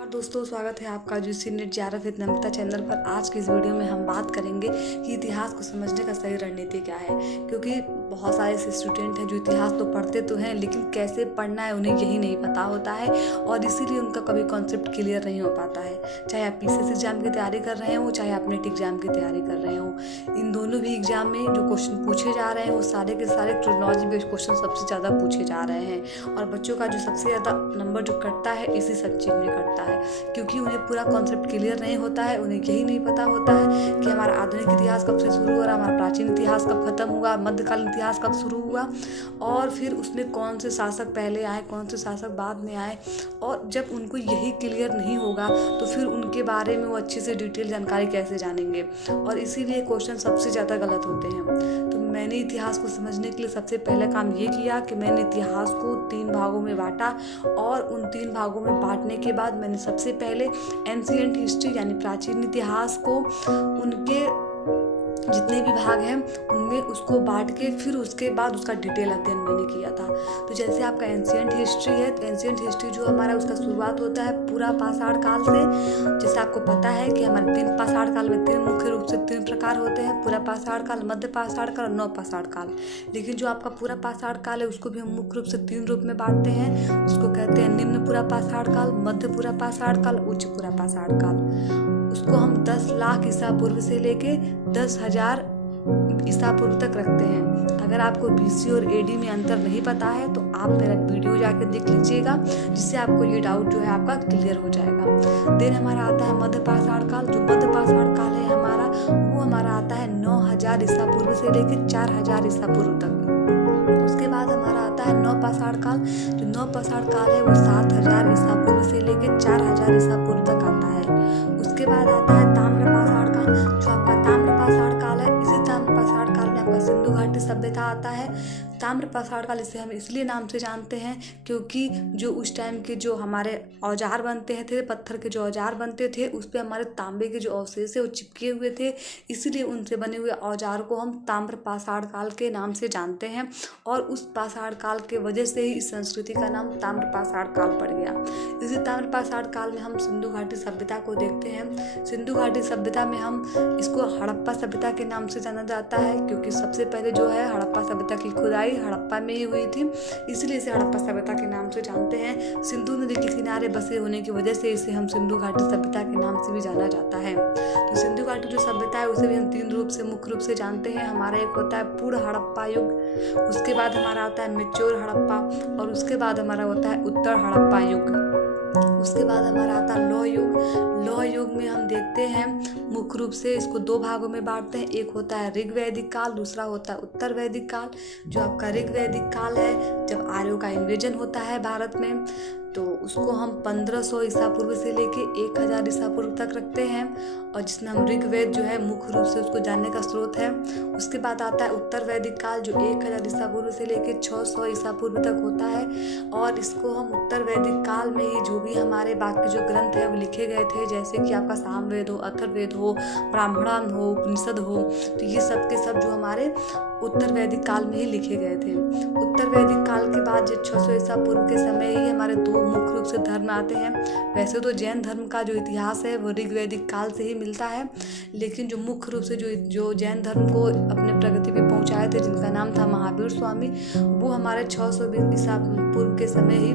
नमस्कार दोस्तों, स्वागत है आपका GC net JRF with Namita channel पर। आज की इस वीडियो में हम बात करेंगे कि इतिहास को समझने का सही रणनीति क्या है। क्योंकि बहुत सारे ऐसे स्टूडेंट हैं जो इतिहास तो पढ़ते तो हैं, लेकिन कैसे पढ़ना है उन्हें यही नहीं पता होता है और इसीलिए उनका कभी कॉन्सेप्ट क्लियर नहीं हो पाता है। चाहे आप PCS एग्जाम की तैयारी कर रहे हो, चाहे आप नेट एग्जाम की तैयारी कर रहे हो, इन दोनों भी एग्जाम में जो क्वेश्चन पूछे जा रहे हैं वो सारे के सारे क्रोनोलॉजी बेस्ड क्वेश्चन सबसे ज़्यादा पूछे जा रहे हैं। और बच्चों का जो सबसे ज़्यादा नंबर जो कटता है इसी सब चीज़ में कटता है, क्योंकि उन्हें पूरा कॉन्सेप्ट क्लियर नहीं होता है। उन्हें यही नहीं पता होता है कि हमारा आधुनिक इतिहास कब से शुरू हो रहा, हमारा प्राचीन इतिहास कब खत्म हुआ, मध्यकालीन इतिहास कब शुरू हुआ और फिर उसमें कौन से शासक पहले आए, कौन से शासक बाद में आए। और जब उनको यही क्लियर नहीं होगा तो फिर उनके बारे में वो अच्छे से डिटेल जानकारी कैसे जानेंगे। और इसीलिए क्वेश्चन सबसे ज़्यादा गलत होते हैं। तो मैंने इतिहास को समझने के लिए सबसे पहला काम ये किया कि मैंने इतिहास को 3 भागों में बांटा और उन 3 भागों में बांटने के बाद मैंने सबसे पहले एंशिएंट हिस्ट्री यानी प्राचीन इतिहास को उनके जितने भी भाग हैं उनमें उसको बांट के फिर उसके बाद उसका डिटेल अध्ययन मैंने किया था। तो जैसे आपका एंशिएंट हिस्ट्री है, तो एंशिएंट हिस्ट्री जो हमारा उसका शुरुआत होता है पूरा पाषाण काल से। जैसे आपको पता है कि हमारे 3 पाषाण काल में 3 मुख्य रूप से 3 प्रकार होते हैं, पूरा पाषाण काल, मध्य पाषाण काल और नव पाषाण काल। लेकिन जो आपका पूरा पाषाण काल है उसको भी हम मुख्य रूप से 3 रूप में बांटते हैं। उसको कहते हैं निम्न पूरा पाषाण काल, मध्य पूरा पाषाण काल, उच्च पूरा पाषाण काल। उसको हम 10 लाख ईसा पूर्व से लेके 10,000 ईसा पूर्व तक रखते हैं। अगर आपको BC और AD में अंतर नहीं पता है तो आप मेरा वीडियो जाकर देख लीजिएगा, जिससे आपको ये डाउट जो है आपका क्लियर हो जाएगा। देन हमारा आता है मध्य पाषाण काल। जो मध्य पाषाण काल है हमारा, वो हमारा आता है 9,000 ईसा पूर्व से लेके 4,000 ईसा पूर्व तक। उसके बाद हमारा आता है नव पाषाण काल। जो नव पाषाण काल है वो 7,000 ईसा पूर्व से लेके 4,000 ईसा पूर्व तक आता है। उसके बाद आता है ताम्र पाषाण काल। जो आपका ताम्र पाषाण काल है, इसी ताम्र पाषाण काल में आपका सिंधु घाटी सभ्यता आता है। ताम्र पाषाण काल इसे हम इसलिए नाम से जानते हैं क्योंकि जो उस टाइम के जो हमारे औजार बनते थे, पत्थर के जो औजार बनते थे, उस पर हमारे तांबे के जो अवशेष है वो चिपके हुए थे, इसीलिए उनसे बने हुए औजार को हम ताम्र पाषाण काल के नाम से जानते हैं। और उस पाषाण काल के वजह से ही इस संस्कृति का नाम ताम्र पाषाण काल पड़ गया। इसी ताम्र पाषाण काल में हम सिंधु घाटी सभ्यता को देखते हैं। सिंधु घाटी सभ्यता में हम इसको हड़प्पा सभ्यता के नाम से जाना जाता है, क्योंकि सबसे पहले जो है हड़प्पा सभ्यता की खुदाई हड़प्पा में ही हुई थी, इसलिए इसे हड़प्पा सभ्यता के नाम से जानते हैं। सिंधु नदी के किनारे बसे होने की वजह से इसे हम सिंधु घाटी सभ्यता के नाम से भी जाना जाता है। तो सिंधु घाटी जो सभ्यता है उसे भी हम 3 रूप से मुख्य रूप से जानते हैं। हमारा एक होता है पूर्ण हड़प्पा युग, उसके बाद हमारा आता है मैच्योर हड़प्पा और उसके बाद हमारा होता है उत्तर हड़प्पा युग। उसके बाद हमारा आता है लौह युग। लौह युग में हम देखते हैं मुख्य रूप से इसको 2 भागों में बांटते हैं। एक होता है ऋग वैदिक काल, दूसरा होता है उत्तर वैदिक काल। जो आपका ऋग वैदिक काल है, जब आर्यों का इन्वेजन होता है भारत में, तो उसको हम 1500 ईसा पूर्व से लेके 1000 ईसा पूर्व तक रखते हैं, और जिसमें हम ऋग्वेद जो है मुख्य रूप से उसको जानने का स्रोत है। उसके बाद आता है उत्तर वैदिक काल, जो 1000 ईसा पूर्व से लेके 600 ईसा पूर्व तक होता है। और इसको हम उत्तर वैदिक काल में ही जो भी हमारे बाकी जो ग्रंथ है वो लिखे गए थे, जैसे कि आपका सामवेद हो, अथर्ववेद हो, ब्राह्मणम हो, उपनिषद हो, तो ये सब के सब जो हमारे उत्तर वैदिक काल में ही लिखे गए थे। उत्तर वैदिक काल के बाद जो 600 ईसा पूर्व के समय ही हमारे 2 मुख्य रूप से धर्म आते हैं। वैसे तो जैन धर्म का जो इतिहास है वो ऋग वैदिक काल से ही मिलता है, लेकिन जो मुख्य रूप से जो जैन धर्म को अपने प्रगति पे पहुंचाए थे, जिनका नाम था महावीर स्वामी, वो हमारे 620 ईसा पूर्व के समय ही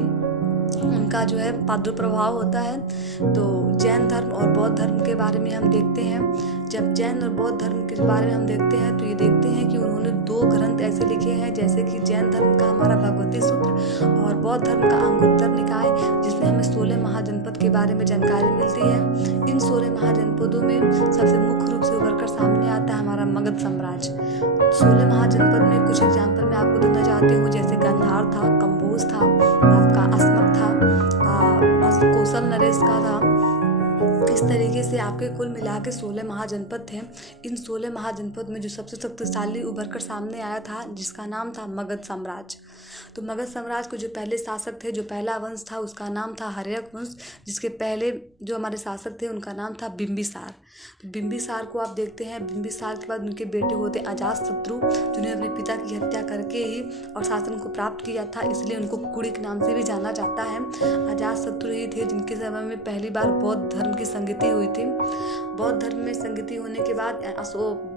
उनका जो है प्रादुर्भाव होता है। तो जैन धर्म और बौद्ध धर्म के बारे में हम देखते हैं। जब जैन और बौद्ध धर्म के बारे में हम देखते हैं तो ये देखते हैं कि उन्होंने 2 ग्रंथ ऐसे लिखे हैं, जैसे कि जैन धर्म का हमारा भगवती सूत्र और बौद्ध धर्म का अंगुत्तर निकाय, जिसमें हमें 16 महाजनपद के बारे में जानकारी मिलती है। इन 16 महाजनपदों में सबसे मुख्य रूप से उभर कर सामने आता है हमारा मगध साम्राज्य। 16 महाजनपद में कुछ एग्जाम्पल मैं आपको देना चाहती हूँ, जैसे गंधार था, कंबोज था, आपका अस्मक था, कौशल नरेश का था, इस तरीके से आपके कुल मिला के 16 महाजनपद थे। इन 16 महाजनपद में जो सबसे शक्तिशाली उभर कर सामने आया था, जिसका नाम था मगध साम्राज्य। तो मगध साम्राज्य के जो पहले शासक थे, जो पहला वंश था, उसका नाम था हर्यक वंश, जिसके पहले जो हमारे शासक थे उनका नाम था बिंबिसार। तो बिंबिसार को आप देखते हैं, बिंबिसार के बाद उनके बेटे होते अजातशत्रु, जिन्होंने अपने पिता की हत्या करके ही और शासन को प्राप्त किया था, इसलिए उनको कुड़ी के नाम से भी जाना जाता है। अजातशत्रु ही थे जिनके समय में पहली बार बौद्ध धर्म की संगति हुई थी। बौद्ध धर्म में संगति होने के बाद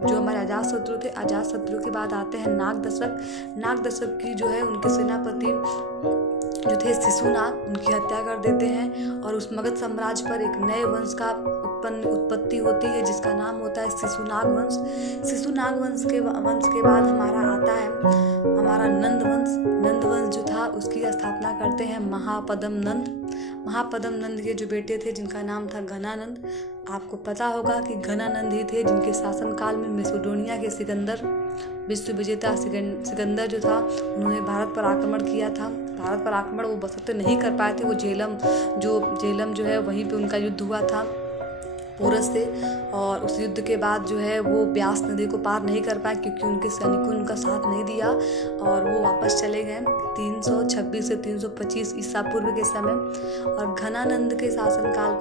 जो हमारे अजातशत्रु थे, अजातशत्रु के बाद आते हैं नागदशक। नागदशक की जो है उनके सेनापति जो थे शिशुनाग, उनकी हत्या कर देते हैं और उस मगध साम्राज्य पर एक नए वंश का उत्पत्ति होती है, जिसका नाम होता है शिशुनाग वंश। शिशुनाग वंश के बाद हमारा आता है हमारा नंद वंश। नंद वंश जो था उसकी स्थापना करते हैं महापद्म नंद। महापद्म नंद के जो बेटे थे जिनका नाम था घनानंद। आपको पता होगा कि घनानंद ही थे जिनके शासनकाल में मैसेडोनिया के सिकंदर, विश्व विजेता सिकंदर जो था, उन्होंने भारत पर आक्रमण किया था। भारत पर आक्रमण वो बसते नहीं कर पाए थे, वो झेलम जो है वहीं पे उनका युद्ध हुआ था पोरस से, और उस युद्ध के बाद जो है वो ब्यास नदी को पार नहीं कर पाए क्योंकि उनके सैनिकों ने उनका साथ नहीं दिया और वो वापस चले गए 326 से 325 ईसा पूर्व के समय। और घनानंद के शासनकाल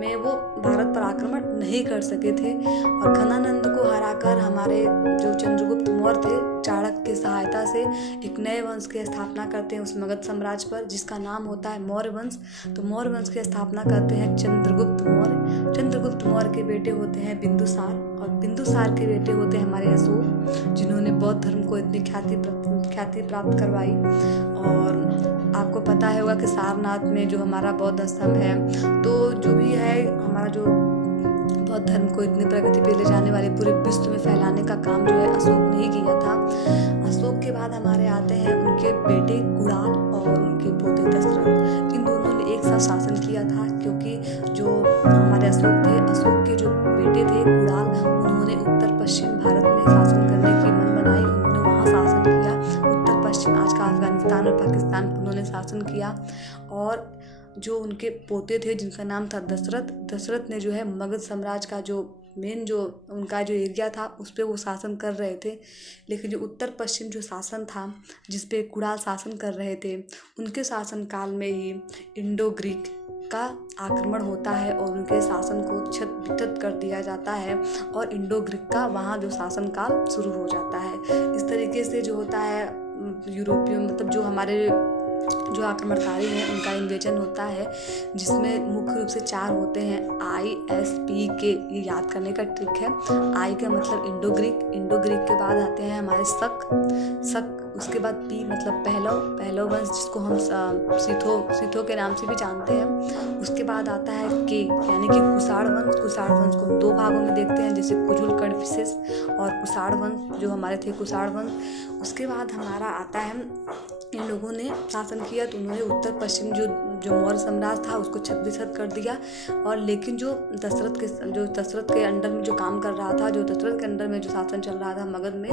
में वो भारत पर आक्रमण नहीं कर सके थे और घनानंद को हराकर हमारे जो चंद्रगुप्त मौर्य थे, चाणक्य की सहायता से एक नए वंश की स्थापना करते हैं उस मगध साम्राज्य पर, जिसका नाम होता है मौर्य वंश। तो मौर्य वंश की स्थापना करते हैं चंद्रगुप्त मौर्य। चंद्रगुप्त मौर्य के बेटे होते हैं बिंदुसार और बिंदुसार के बेटे होते हैं हमारे अशोक, जिन्होंने बौद्ध धर्म को इतनी ख्याति प्राप्त करवाई। और आपको पता होगा कि सारनाथ में जो हमारा बौद्ध स्तंभ है, तो जो भी है हमारा जो बौद्ध धर्म को इतनी प्रगति पे ले जाने वाले पूरे विश्व में फैलाने का काम जो है अशोक ने ही किया था। अशोक के बाद हमारे आते हैं उनके बेटे कुणाल और उनके पोते दशरथ। इन दोनों ने एक साथ शासन किया था क्योंकि जो हमारे अशोक थे, अशोक के जो बेटे थे कुणाल, उन्होंने उत्तर पश्चिम भारत में शासन करने की मन बनाई। उन्होंने वहाँ शासन किया, उत्तर पश्चिम आज का अफगानिस्तान और पाकिस्तान पर उन्होंने शासन किया। और जो उनके पोते थे जिनका नाम था दशरथ ने जो है मगध साम्राज्य का जो मेन जो उनका जो एरिया था उस पर वो शासन कर रहे थे। लेकिन जो उत्तर पश्चिम जो शासन था जिस पे कुणाल शासन कर रहे थे, उनके शासनकाल में ही इंडो ग्रीक का आक्रमण होता है और उनके शासन को छत-बितत कर दिया जाता है और इंडो ग्रीक का वहाँ जो शासनकाल शुरू हो जाता है। इस तरीके से जो होता है यूरोपीय मतलब जो हमारे जो आक्रमणकारी हैं उनका इन्वेजन होता है, जिसमें मुख्य रूप से 4 होते हैं ISPK। ये याद करने का ट्रिक है। आई का मतलब इंडो ग्रीक के बाद आते हैं हमारे शक, उसके बाद पी मतलब पहलव वंश, जिसको हम सीथो के नाम से भी जानते हैं। उसके बाद आता है के यानी कि कुषाण वंश को हम 2 भागों में देखते हैं, जैसे कुजुल कडफिसेस और कुषाण वंश जो हमारे थे कुषाण वंश। उसके बाद हमारा आता है इन लोगों ने शासन किया तो उन्होंने उत्तर पश्चिम जो मौर्य साम्राज्य था उसको छत-बिछत कर दिया। और लेकिन जो दशरथ के अंडर में जो काम कर रहा था, जो दशरथ के अंडर में जो शासन चल रहा था मगध में,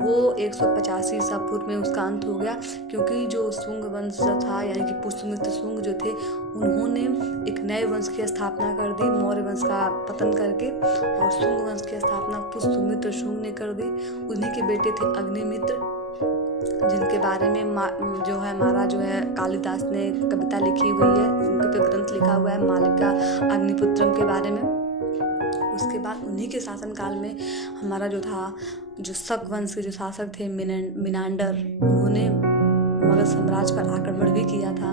वो 185 ईसा पूर्व में उसका अंत हो गया क्योंकि जो शुंग वंश था यानी कि पुष्यमित्र शुंग जो थे, उन्होंने एक नए वंश की स्थापना कर दी मौर्य वंश का पतन करके, और शुंग वंश की स्थापना पुष्यमित्र शुंग ने कर दी। उन्हीं के बेटे थे अग्निमित्र, जिनके बारे में जो है हमारा जो है कालिदास ने कविता लिखी हुई है, उनके पे ग्रंथ लिखा हुआ है मालिका अग्निपुत्रम के बारे में। उसके बाद उन्हीं के शासनकाल में हमारा जो था जो शक वंश के जो शासक थे मिनांडर, उन्होंने मगध साम्राज्य पर आक्रमण भी किया था।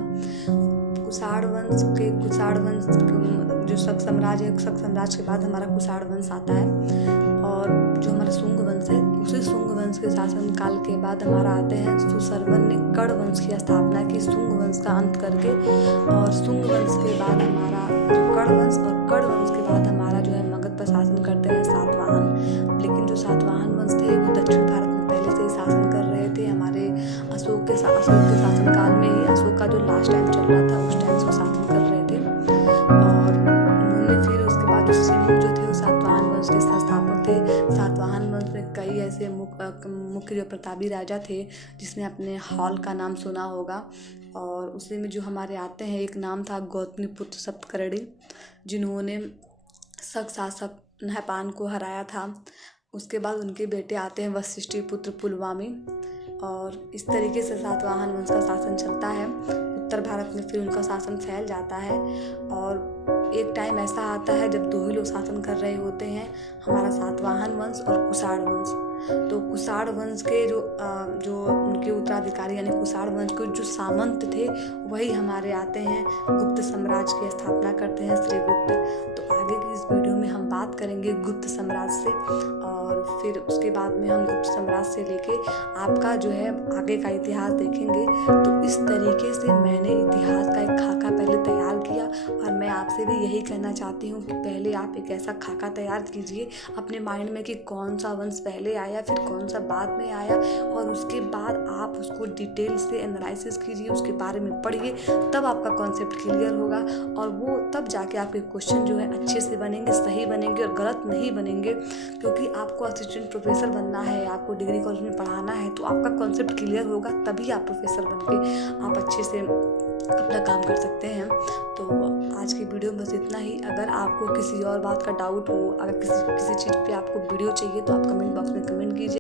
कुषाण वंश जो शक साम्राज्य है, शक साम्राज्य के बाद हमारा कुषाण वंश आता है। और जो हमारा शुंग वंश है, उसी शुंग वंश के शासनकाल के बाद हमारा आते हैं सुशर्मन ने कर्ण वंश की स्थापना की शुंग वंश का अंत करके। और शुंग वंश के बाद हमारा जो कर्ण वंश, और कर्ण वंश के बाद हमारा जो है मगध पर शासन करते हैं सातवाहन। लेकिन जो सातवाहन वंश थे वो दक्षिण भारत में पहले से ही शासन कर रहे थे। हमारे अशोक के शासनकाल में ही, अशोक का जो लास्ट टाइम चल रहा था उस टाइम से शासन कर रहे थे। और उन्होंने फिर उसके बाद जो सिंह जो थे वो सातवाहन वंश के संस्थापक थे। सातवाहन वंश में कई ऐसे मुख्य जो प्रतापी राजा थे, जिसने अपने हॉल का नाम सुना होगा, और उसी में जो हमारे आते हैं, एक नाम था गौतमीपुत्र सप्तकर्णी, जिन्होंने शक शासक नहपान को हराया था। उसके बाद उनके बेटे आते हैं वशिष्ठी पुत्र पुलवामी, और इस तरीके से सातवाहन वंश का शासन चलता है। उत्तर भारत में फिर उनका शासन फैल जाता है, और एक टाइम ऐसा आता है जब दो ही लोग शासन कर रहे होते हैं, हमारा सातवाहन वंश और कुषाण वंश। तो कुषाण वंश के जो उनके उत्तराधिकारी यानी कुषाण वंश के जो सामंत थे, वही हमारे आते हैं गुप्त साम्राज्य की स्थापना करते हैं, श्रीगुप्त। तो आगे की इस वीडियो में हम बात करेंगे गुप्त साम्राज्य से, और फिर उसके बाद में हम गुप्त साम्राज्य से लेके आपका जो है आगे का इतिहास देखेंगे। तो इस तरीके से मैंने इतिहास का एक खाका पहले तैयार किया, और मैं आपसे भी यही कहना चाहती हूँ कि पहले आप एक ऐसा खाका तैयार कीजिए अपने माइंड में कि कौन सा वंश पहले आया, फिर कौन सा बाद में आया, और उसके बाद आप उसको डिटेल से एनालिसिस कीजिए, उसके बारे में पढ़िए, तब आपका कॉन्सेप्ट क्लियर होगा, और वो तब जाके आपके क्वेश्चन जो है अच्छे से बनेंगे, सही बनेंगे और गलत नहीं बनेंगे। क्योंकि आपको असिस्टेंट प्रोफेसर बनना है, आपको डिग्री कॉलेज में पढ़ाना है, तो आपका कॉन्सेप्ट क्लियर होगा, तभी आप प्रोफेसर बन के आप अच्छे से अपना काम कर सकते हैं। तो आज की वीडियो में बस इतना ही। अगर आपको किसी और बात का डाउट हो, अगर किसी चीज़ पे आपको वीडियो चाहिए, तो आप कमेंट बॉक्स में कमेंट कीजिए।